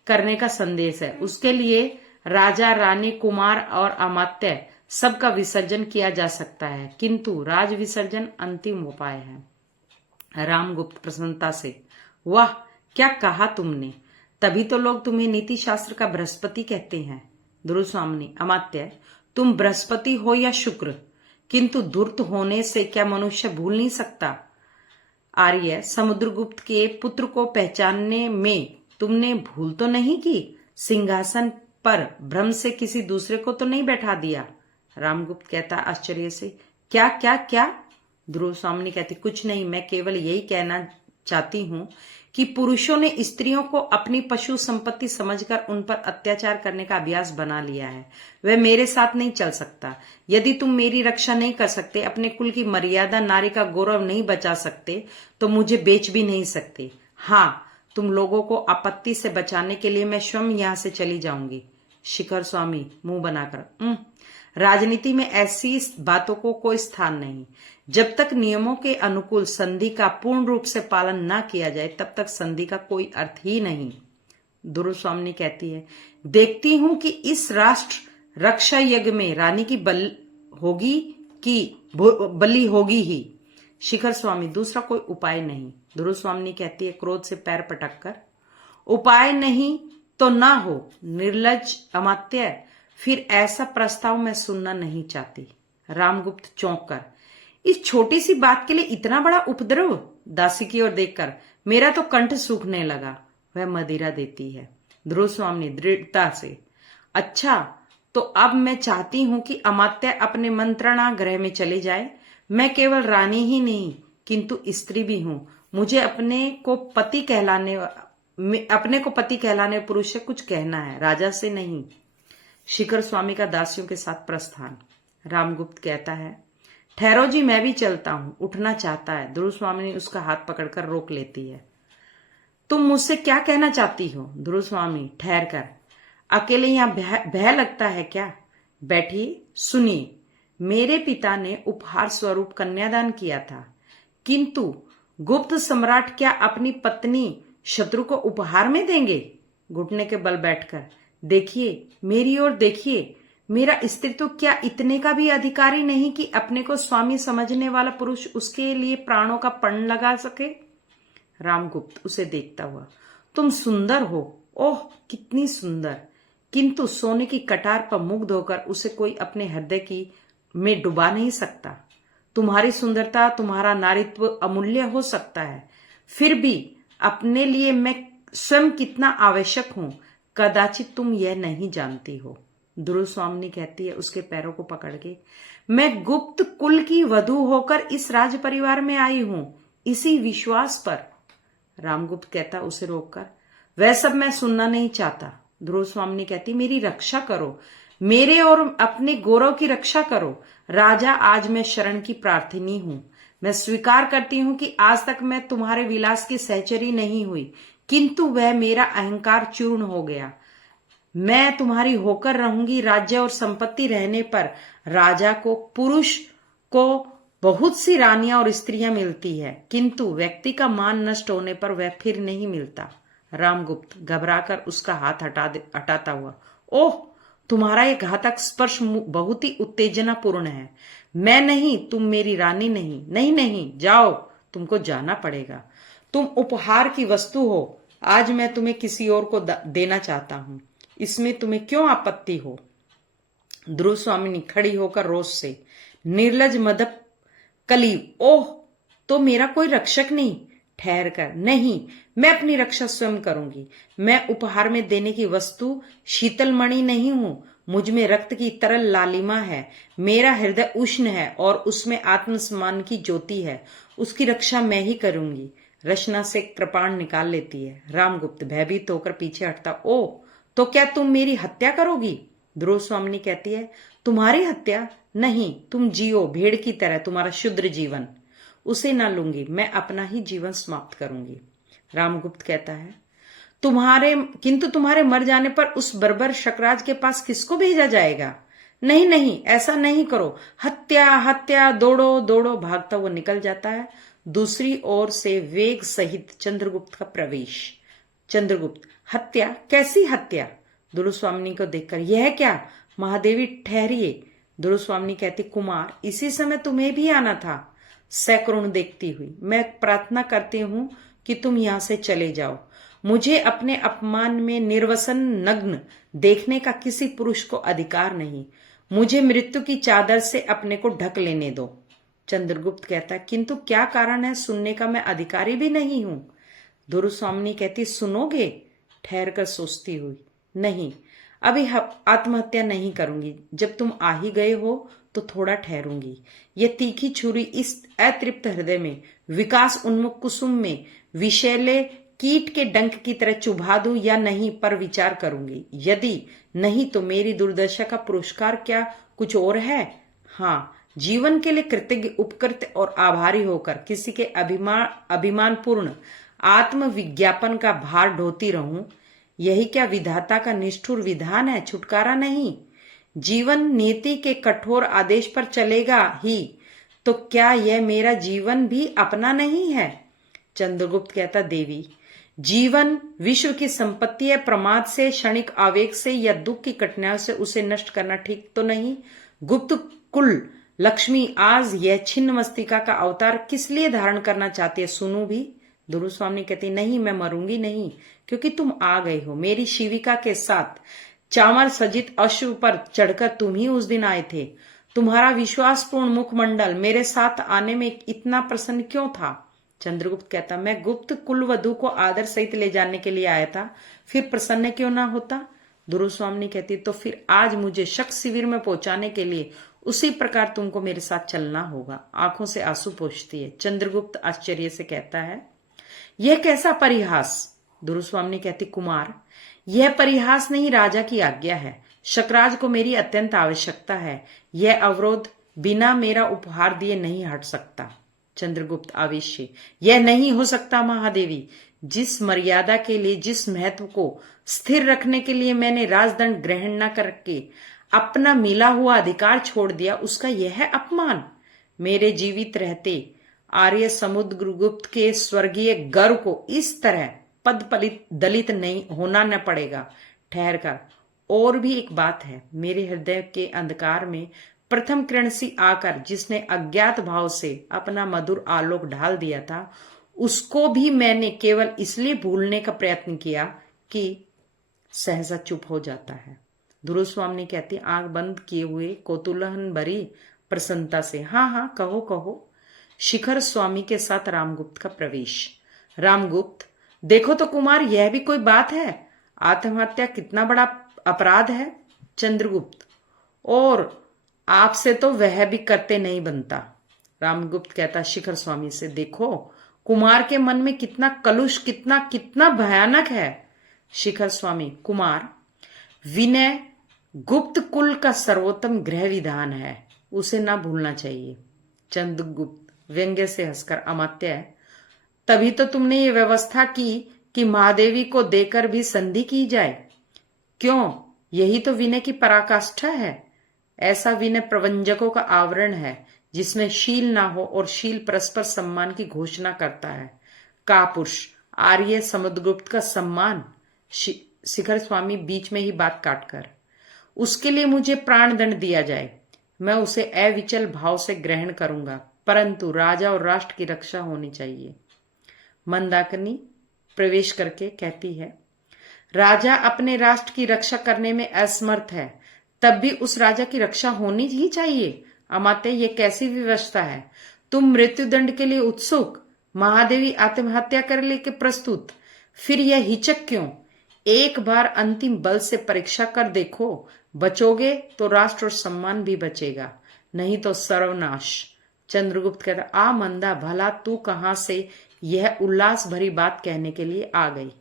करने का संदेश है। उसके लिए राजा, रानी, कुमार और अमात्य सबका विसर्जन किया जा सकता है, किंतु राज विसर्जन अंतिम उपाय है। रामगुप्त प्रसन्नता से, वाह, क्या कहा तुमने, तभी तो लोग तुम्हें नीति शास्त्र का बृहस्पति कहते हैं। ध्रुव स्वामिनी, अमात्य, तुम बृहस्पति हो या शुक्र, किंतु धूर्त होने से क्या मनुष्य भूल नहीं सकता? आर्य, समुद्रगुप्त के पुत्र को पहचानने में तुमने भूल तो नहीं की? सिंहासन पर भ्रम से किसी दूसरे को तो नहीं बैठा दिया? रामगुप्त कहता आश्चर्य से, क्या क्या क्या? ध्रुव स्वामिनी कहती, कुछ नहीं, मैं केवल यही कहना चाहती हूँ कि पुरुषों ने स्त्रियों को अपनी पशु संपत्ति समझकर उन पर अत्याचार करने का अभ्यास बना लिया है। वह मेरे साथ नहीं चल सकता। यदि तुम मेरी रक्षा नहीं कर सकते, अपने कुल की मर्यादा, नारी का गौरव नहीं बचा सकते, तो मुझे बेच भी नहीं सकते। हाँ, तुम लोगों को आपत्ति से बचाने के लिए मैं स्वयं यहाँ से चली जाऊंगी। शिखर स्वामी मुंह बनाकर, राजनीति में ऐसी बातों को कोई स्थान नहीं। जब तक नियमों के अनुकूल संधि का पूर्ण रूप से पालन न किया जाए, तब तक संधि का कोई अर्थ ही नहीं। ध्रुव स्वामिनी कहती है, देखती हूं कि इस राष्ट्र रक्षा यज्ञ में रानी की बलि होगी ही। शिखर स्वामी, दूसरा कोई उपाय नहीं। ध्रुव स्वामिनी कहती है क्रोध से पैर पटक कर, उपाय नहीं तो ना हो, निर्लज अमात्य, फिर ऐसा प्रस्ताव मैं सुनना नहीं चाहती। रामगुप्त चौंक कर, इस छोटी सी बात के लिए इतना बड़ा उपद्रव? दासी की ओर देखकर, मेरा तो कंठ सूखने लगा। वह मदिरा देती है। ध्रुव स्वामी दृढ़ता से, अच्छा, तो अब मैं चाहती हूं कि अमात्य अपने मंत्रणा गृह में चले जाए। मैं केवल रानी ही नहीं, किंतु स्त्री भी हूं। मुझे अपने को पति कहलाने पुरुष से कुछ कहना है, राजा से नहीं। शिखर स्वामी का दासियों के साथ प्रस्थान। रामगुप्त कहता है, ठहरो जी, मैं भी चलता हूं, उठना चाहता है। ध्रुव स्वामी ने उसका हाथ पकड़कर रोक लेती है। तुम मुझसे क्या कहना चाहती हो? ध्रुव स्वामी ठहर कर, अकेले यहां भय लगता है क्या? बैठिए, सुनिए। मेरे पिता ने उपहार स्वरूप कन्यादान किया था, किंतु गुप्त सम्राट क्या अपनी पत्नी शत्रु को उपहार में देंगे? घुटने के बल बैठकर, देखिए, मेरी ओर देखिए, मेरा स्त्री तो क्या इतने का भी अधिकारी नहीं कि अपने को स्वामी समझने वाला पुरुष उसके लिए प्राणों का पण लगा सके? रामगुप्त उसे देखता हुआ, तुम सुंदर हो, ओह कितनी सुंदर। किंतु सोने की कटार पर मुग्ध होकर उसे कोई अपने हृदय की में डुबा नहीं सकता। तुम्हारी सुंदरता, तुम्हारा नारीत्व अमूल्य हो सकता है, फिर भी अपने लिए मैं स्वयं कितना आवश्यक हूं, कदाचित तुम यह नहीं जानती हो। ध्रुव स्वामिनी कहती है उसके पैरों को पकड़ के, मैं गुप्त कुल की वधू होकर इस राज परिवार में आई हूं, इसी विश्वास पर। रामगुप्त कहता उसे रोककर, वह सब मैं सुनना नहीं चाहता। ध्रुव स्वामिनी कहती, मेरी रक्षा करो, मेरे और अपने गौरव की रक्षा करो। राजा, आज मैं शरण की प्रार्थिनी हूं। मैं स्वीकार करती हूं कि आज तक मैं तुम्हारे विलास की सहचरी नहीं हुई, किंतु वह मेरा अहंकार चूर्ण हो गया। मैं तुम्हारी होकर रहूंगी। राज्य और संपत्ति रहने पर राजा को, पुरुष को बहुत सी रानियां और स्त्रियां मिलती है, किंतु व्यक्ति का मान नष्ट होने पर वह फिर नहीं मिलता। रामगुप्त घबराकर उसका हाथ हटाता हुआ, ओह तुम्हारा ये घातक स्पर्श बहुत ही उत्तेजनापूर्ण है। मैं नहीं, तुम मेरी रानी नहीं। नहीं नहीं, जाओ, तुमको जाना पड़ेगा। तुम उपहार की वस्तु हो। आज मैं तुम्हें किसी और को देना चाहता हूं, इसमें तुम्हें क्यों आपत्ति हो? ध्रुव स्वामिनी खड़ी होकर रोष से, निर्लज मदप कलीब, ओह तो मेरा कोई रक्षक नहीं। ठहर कर, नहीं, मैं अपनी रक्षा स्वयं करूंगी। मैं उपहार में देने की वस्तु शीतल मणि नहीं हूं। मुझ में रक्त की तरल लालिमा है, मेरा हृदय उष्ण है और उसमें आत्मसम्मान की ज्योति है। उसकी रक्षा मैं ही करूंगी। रचना से कृपाण निकाल लेती है। रामगुप्त भयभीत होकर पीछे हटता, ओ तो क्या तुम मेरी हत्या करोगी? ध्रुव स्वामिनी कहती है, तुम्हारी हत्या नहीं, तुम जियो भेड़ की तरह तुम्हारा शुद्र जीवन। उसे ना लूंगी, मैं अपना ही जीवन समाप्त करूंगी। रामगुप्त कहता है, किंतु तुम्हारे मर जाने पर उस बर्बर शकराज के पास किसको भेजा जाएगा? नहीं नहीं, ऐसा नहीं करो। हत्या हत्या, दौड़ो दौड़ो। भागता हुआ निकल जाता है। दूसरी ओर से वेग सहित चंद्रगुप्त का प्रवेश। चंद्रगुप्त, हत्या? कैसी हत्या? ध्रुव स्वामिनी को देखकर, यह क्या महादेवी, ठहरिए। ध्रुव स्वामिनी कहती, कुमार, इसी समय तुम्हें भी आना था। सैकरुण देखती हुई, मैं प्रार्थना करती हूं कि तुम यहां से चले जाओ। मुझे अपने अपमान में निर्वसन नग्न देखने का किसी पुरुष को अधिकार नहीं। मुझे मृत्यु की चादर से अपने को ढक लेने दो। चंद्रगुप्त कहता, किंतु क्या कारण है? सुनने का मैं अधिकारी भी नहीं हूं। ध्रुव स्वामिनी कहती, सुनोगे? ठहर कर सोचती हुई, नहीं, अभी आत्महत्या नहीं करूंगी। जब तुम आ ही गए हो तो थोड़ा ठहरूंगी। ये तीखी छुरी इस अतृप्त हृदय में, विकास उन्मुख कुसुम में विषैले कीट के डंक की तरह चुभा दूं या नहीं पर विचार करूंगी। यदि नहीं तो मेरी दुर्दशा का पुरस्कार क्या कुछ और है? हाँ, जीवन के लिए कृतज्ञ, उपकृत और आभारी होकर किसी के अभिमानपूर्ण आत्मविज्ञापन का भार ढोती रहूं। यही क्या विधाता का निष्ठुर विधान है? छुटकारा नहीं। जीवन नीति के कठोर आदेश पर चलेगा ही, तो क्या यह मेरा जीवन भी अपना नहीं है? चंद्रगुप्त कहता, देवी, जीवन विश्व की संपत्ति है। प्रमाद से, क्षणिक आवेग से या दुख की कठिनाइयों से उसे नष्ट करना ठीक तो नहीं। गुप्त कुल लक्ष्मी आज यह छिन्न मस्तिका का अवतार किस लिए धारण करना चाहती है? सुनू भी। ध्रुव स्वामिनी कहती, नहीं, मैं मरूंगी नहीं, क्योंकि तुम आ गए हो। मेरी शिविका के साथ चामर सजित अश्व पर चढ़कर तुम ही उस दिन आए थे। तुम्हारा विश्वासपूर्ण मुखमंडल मेरे साथ आने में इतना प्रसन्न क्यों था? चंद्रगुप्त कहता, मैं गुप्त कुलवधु को आदर सहित ले जाने के लिए आया था, फिर प्रसन्न क्यों ना होता? ध्रुव स्वामिनी कहती, तो फिर आज मुझे शक शिविर में पहुंचाने के लिए उसी प्रकार तुमको मेरे साथ चलना होगा। आंखों से आंसू पोंछती है। चंद्रगुप्त आश्चर्य से कहता है, यह कैसा परिहास? ध्रुव स्वामिनी कहती, कुमार, यह परिहास नहीं, राजा की आज्ञा है। शकराज को मेरी अत्यंत आवश्यकता है। यह अवरोध बिना मेरा उपहार दिए नहीं हट सकता। चंद्रगुप्त आवेश से, यह नहीं हो सकता महादेवी। जिस मर्यादा के लिए, जिस महत्व को स्थिर रखने के लिए मैंने राजदंड ग्रहण न करके अपना मिला हुआ अधिकार छोड़ दिया, उसका यह है अपमान। मेरे जीवित रहते आर्य समुद्रगुप्त के स्वर्गीय गर्व को इस तरह पद दलित नहीं होना न पड़ेगा। ठहर कर, और भी एक बात है, मेरे हृदय के अंधकार में प्रथम किरण सी आकर जिसने अज्ञात भाव से अपना मधुर आलोक ढाल दिया था, उसको भी मैंने केवल इसलिए भूलने का प्रयत्न किया कि सहसा चुप हो जाता है। ध्रुव स्वामी कहती, आंख बंद किए हुए कौतूहल भरी प्रसन्नता से, हाँ हाँ कहो कहो। शिखर स्वामी के साथ रामगुप्त का प्रवेश। रामगुप्त, देखो तो कुमार, यह भी कोई बात है? आत्महत्या कितना बड़ा अपराध है। चंद्रगुप्त, और आपसे तो वह भी करते नहीं बनता। रामगुप्त कहता शिखर स्वामी से, देखो कुमार के मन में कितना कलुष, कितना कितना भयानक है। शिखर स्वामी, कुमार, विनय गुप्त कुल का सर्वोत्तम गृह विधान है, उसे ना भूलना चाहिए। चंद्रगुप्त व्यंग्य से हंसकर, अमात्य, तभी तो तुमने ये व्यवस्था की कि महादेवी को देकर भी संधि की जाए। क्यों? यही तो विनय की पराकाष्ठा है। ऐसा विनय प्रवंजकों का आवरण है जिसमें शील ना हो और शील परस्पर सम्मान की घोषणा करता है। कापुरुष आर्य समुद्रगुप्त का सम्मान। शिखर स्वामी बीच में ही बात काटकर, उसके लिए मुझे प्राण दंड दिया जाए, मैं उसे अविचल भाव से ग्रहण करूंगा, परंतु राजा और राष्ट्र की रक्षा होनी चाहिए। मंदाकिनी प्रवेश करके कहती है, राजा अपने राष्ट्र की रक्षा करने में असमर्थ है, तब भी उस राजा की रक्षा होनी ही चाहिए। अमात्य, ये कैसी व्यवस्था है? तुम मृत्युदंड के लिए उत्सुक, महादेवी आत्महत्या करने के प्रस्तुत, फिर यह हिचक क्यों? एक बार अंतिम बल से परीक्षा कर देखो, बचोगे तो राष्ट्र और सम्मान भी बचेगा, नहीं तो सर्वनाश। चंद्रगुप्त कहता, आ मंदा, भला तू कहां से यह उल्लास भरी बात कहने के लिए आ गई?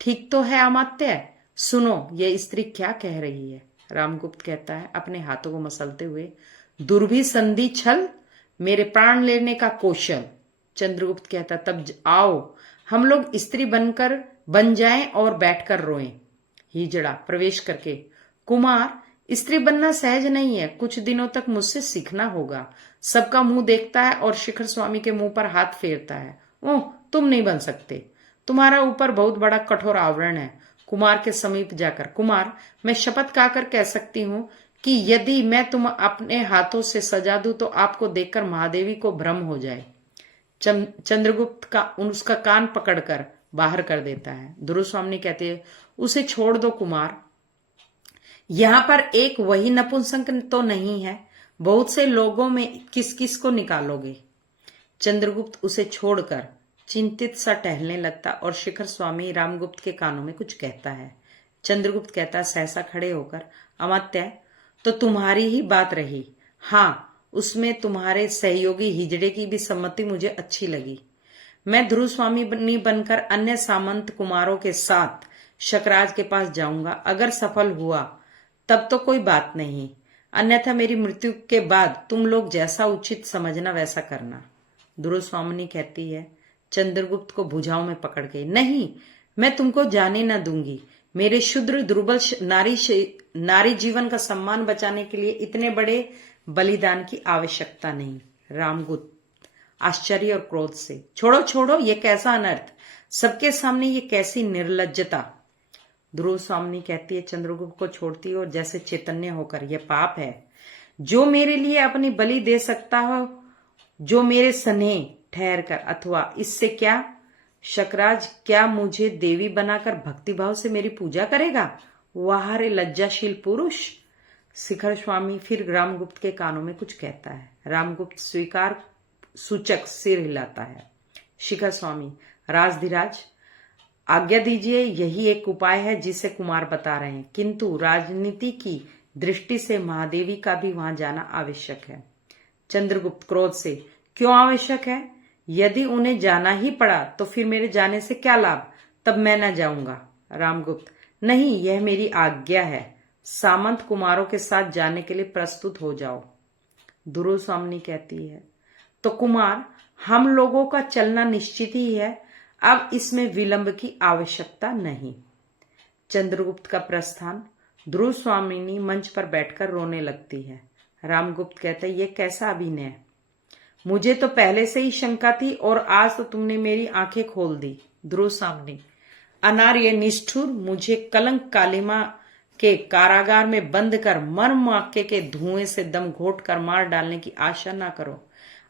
ठीक तो है अमात्य, सुनो यह स्त्री क्या कह रही है। रामगुप्त कहता है अपने हाथों को मसलते हुए, दुर्भिसंधि छल, मेरे प्राण लेने का कौशल। चंद्रगुप्त कहता, तब आओ हम लोग स्त्री बन जाएं और बैठकर रोएं। हिजड़ा प्रवेश करके, कुमार, स्त्री बनना सहज नहीं है, कुछ दिनों तक मुझसे सीखना होगा। सबका मुंह देखता है और शिखर स्वामी के मुंह पर हाथ फेरता है। ओह, तुम नहीं बन सकते, तुम्हारा ऊपर बहुत बड़ा कठोर आवरण है। कुमार के समीप जाकर, कुमार, मैं शपथ खाकर कह सकती हूँ कि यदि मैं तुम अपने हाथों से सजा दूं तो आपको देखकर महादेवी को भ्रम हो जाए। चंद्रगुप्त का उसका कान पकड़कर बाहर कर देता है। ध्रुव स्वामी कहते हैं, उसे छोड़ दो कुमार, यहां पर एक वही नपुंसक तो नहीं है, बहुत से लोगों में किस किस को निकालोगे। चंद्रगुप्त उसे छोड़कर चिंतित सा टहलने लगता और शिखर स्वामी रामगुप्त के कानों में कुछ कहता है। चंद्रगुप्त कहता सहसा खड़े होकर, अमात्य, तो तुम्हारी ही बात रही। हाँ, उसमें तुम्हारे सहयोगी हिजड़े की भी सम्मति मुझे अच्छी लगी। मैं ध्रुव स्वामी बनकर अन्य सामंत कुमारों के साथ शकराज के पास जाऊंगा। अगर सफल हुआ तब तो कोई बात नहीं, अन्यथा मेरी मृत्यु के बाद तुम लोग जैसा उचित समझना वैसा करना। ध्रुव स्वामी कहती है चंद्रगुप्त को भुजाओं में पकड़ के, नहीं, मैं तुमको जाने न दूंगी। मेरे शुद्र दुर्बल नारी जीवन का सम्मान बचाने के लिए इतने बड़े बलिदान की आवश्यकता नहीं। रामगुप्त आश्चर्य और क्रोध से, छोड़ो छोड़ो, ये कैसा अनर्थ, सबके सामने ये कैसी निर्लज्जता। ध्रुव स्वामी कहती है चंद्रगुप्त को छोड़ती है और जैसे चैतन्य होकर, यह पाप है जो मेरे लिए अपनी बलि दे सकता हो, जो मेरे स्नेह ठहर कर, अथवा इससे क्या शकराज क्या मुझे देवी बनाकर भक्तिभाव से मेरी पूजा करेगा? वाह रे लज्जाशील पुरुष। शिखर स्वामी फिर रामगुप्त के कानों में कुछ कहता है। रामगुप्त स्वीकार सूचक सिर हिलाता है। शिखर स्वामी, राजधिराज आज्ञा दीजिए, यही एक उपाय है जिसे कुमार बता रहे हैं, किंतु राजनीति की दृष्टि से महादेवी का भी वहां जाना आवश्यक है। चंद्रगुप्त क्रोध से, क्यों आवश्यक है? यदि उन्हें जाना ही पड़ा तो फिर मेरे जाने से क्या लाभ, तब मैं न जाऊंगा। रामगुप्त, नहीं, यह मेरी आज्ञा है, सामंत कुमारों के साथ जाने के लिए प्रस्तुत हो जाओ। ध्रुव स्वामी कहती है, तो कुमार, हम लोगों का चलना निश्चित ही है, अब इसमें विलंब की आवश्यकता नहीं। चंद्रगुप्त का प्रस्थान। ध्रुव स्वामिनी मंच पर बैठकर रोने लगती है। रामगुप्त कहते, ये कैसा अभिनय, मुझे तो पहले से ही शंका थी और आज तो तुमने मेरी आंखें खोल दी। ध्रुव स्वामी, अनार्य निष्ठुर, मुझे कलंक कालिमा के कारागार में बंद कर मरमाके के धुएं से दम घोट कर मार डालने की आशा ना करो।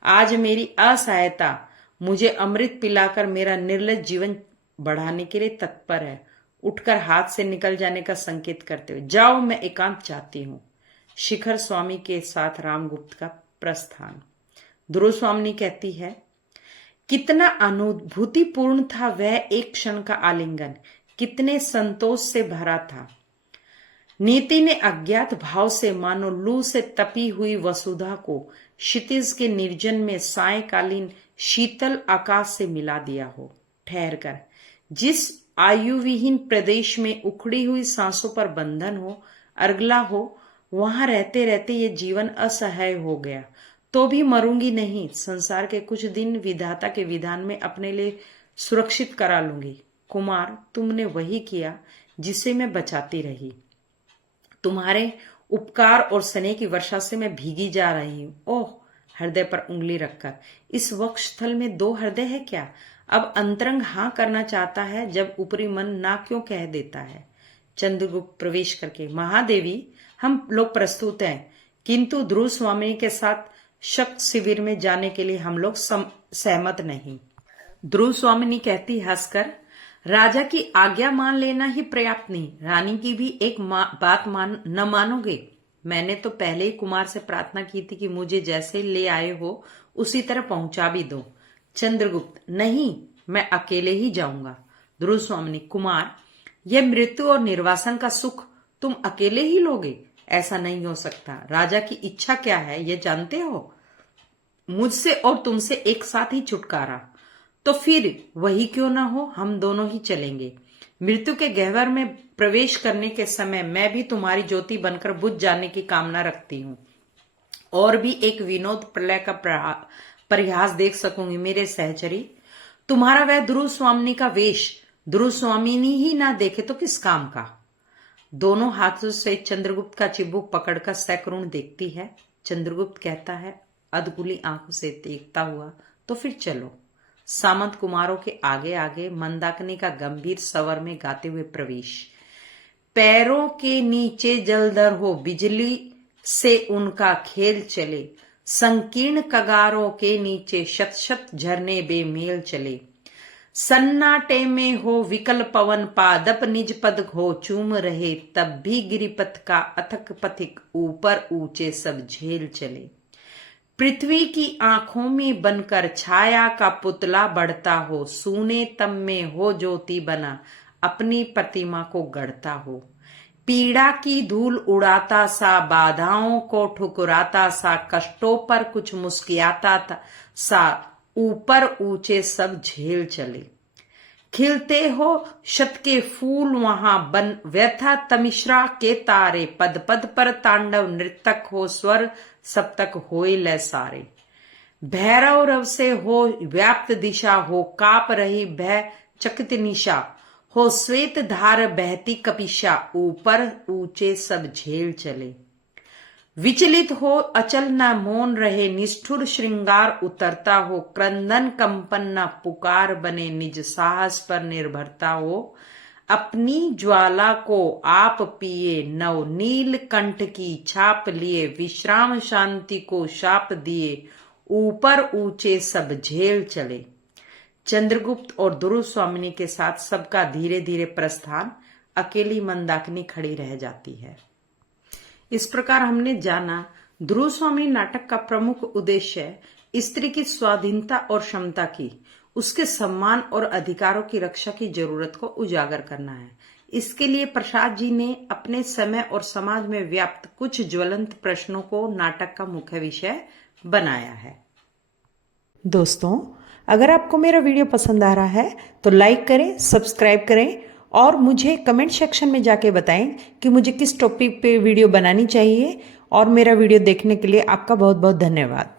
आज मेरी असहायता मुझे अमृत पिलाकर मेरा निर्लज जीवन बढ़ाने के लिए तत्पर है। उठकर हाथ से निकल जाने का संकेत करते हुए, जाओ, मैं एकांत चाहती हूँ। शिखर स्वामी के साथ रामगुप्त का प्रस्थान। ध्रुव स्वामिनी कहती है, कितना अनुभूतिपूर्ण था वह एक क्षण का आलिंगन, कितने संतोष से भरा था। नीति ने अज्ञात भाव से मानो लू से तपी हुई वसुधा को क्षितिज के निर्जन में सायकालीन शीतल आकाश से मिला दिया हो। ठहर कर जिस आयुविहीन प्रदेश में उखड़ी हुई सांसों पर बंधन हो, अर्गला हो, वहां रहते रहते ये जीवन असह्य हो गया। तो भी मरूंगी नहीं, संसार के कुछ दिन विधाता के विधान में अपने लिए सुरक्षित करा लूंगी। कुमार, तुमने वही किया जिसे मैं बचाती रही। तुम्हारे उपकार और स्नेह की वर्षा से मैं भीगी जा रही हूं। ओह, हृदय पर उंगली रखकर, इस वक्षस्थल में दो हृदय है क्या? अब अंतरंग हाँ करना चाहता है जब ऊपरी मन ना क्यों कह देता है। चंद्रगुप्त प्रवेश करके, महादेवी, हम लोग प्रस्तुत हैं, किंतु ध्रुव स्वामी के साथ शक शिविर में जाने के लिए हम लोग सहमत नहीं। ध्रुव स्वामिनी कहती हंसकर, राजा की आज्ञा मान लेना ही पर्याप्त नहीं, रानी की भी एक बात न मानोगे? मैंने तो पहले ही कुमार से प्रार्थना की थी कि मुझे जैसे ले आए हो उसी तरह पहुंचा भी दो। चंद्रगुप्त, नहीं, मैं अकेले ही जाऊंगा। ध्रुव स्वामिनी, कुमार, यह मृत्यु और निर्वासन का सुख तुम अकेले ही लोगे? ऐसा नहीं हो सकता। राजा की इच्छा क्या है ये जानते हो? मुझसे और तुमसे एक साथ ही छुटकारा। तो फिर वही क्यों ना हो, हम दोनों ही चलेंगे। मृत्यु के गहवर में प्रवेश करने के समय मैं भी तुम्हारी ज्योति बनकर बुझ जाने की कामना रखती हूँ। और भी एक विनोद प्रलय का परिहास देख सकूंगी मेरे सहचरी। तुम्हारा वह ध्रुव स्वामिनी का वेश ध्रुव स्वामिनी ही ना देखे तो किस काम का। दोनों हाथों से चंद्रगुप्त का चिबुक पकड़कर सैकरुण देखती है। चंद्रगुप्त कहता है अधकुली आंखों से देखता हुआ, तो फिर चलो। सामंत कुमारों के आगे आगे मंदाकिनी का गंभीर स्वर में गाते हुए प्रवेश। पैरों के नीचे जलधर हो, बिजली से उनका खेल चले, संकीर्ण कगारों के नीचे शत शत झरने बेमेल चले। सन्नाटे में हो विकल पवन, पादप निज पद हो चूम रहे, तब भी गिरिपथ का अथक पथिक, ऊपर ऊंचे सब झेल चले। पृथ्वी की आंखों में बनकर छाया का पुतला बढ़ता हो, सूने तम में हो ज्योति बना, अपनी प्रतिमा को गढ़ता हो। पीड़ा की धूल उड़ाता सा, बाधाओं को ठुकराता सा, कष्टों पर कुछ मुस्कियाता सा, ऊपर ऊंचे सब झेल चले। खिलते हो शत के फूल वहां, बन व्यथा तमिश्रा के तारे, पद पद पर तांडव नृतक हो, स्वर सप्तक होए लय सारे। भैरव रव से हो व्याप्त दिशा, हो काप रही भय चकित निशा, हो श्वेत धार बहती कपिशा, ऊपर ऊंचे सब झेल चले। विचलित हो अचल न मौन रहे, निष्ठुर श्रृंगार उतरता हो, क्रंदन कंपन न पुकार बने, निज साहस पर निर्भरता हो। अपनी ज्वाला को आप पिए, नव नील कंठ की छाप लिए, विश्राम शांति को शाप दिए, ऊपर ऊंचे सब झेल चले। चंद्रगुप्त और ध्रुव स्वामिनी के साथ सबका धीरे धीरे प्रस्थान, अकेली मंदाकिनी खड़ी रह जाती है। इस प्रकार हमने जाना ध्रुव स्वामिनी नाटक का प्रमुख उद्देश्य स्त्री की स्वाधीनता और क्षमता की, उसके सम्मान और अधिकारों की रक्षा की जरूरत को उजागर करना है। इसके लिए प्रसाद जी ने अपने समय और समाज में व्याप्त कुछ ज्वलंत प्रश्नों को नाटक का मुख्य विषय बनाया है। दोस्तों, अगर आपको मेरा वीडियो पसंद आ रहा है तो लाइक करें, सब्सक्राइब करें और मुझे कमेंट सेक्शन में जाके बताएं कि मुझे किस टॉपिक पे वीडियो बनानी चाहिए। और मेरा वीडियो देखने के लिए आपका बहुत बहुत धन्यवाद।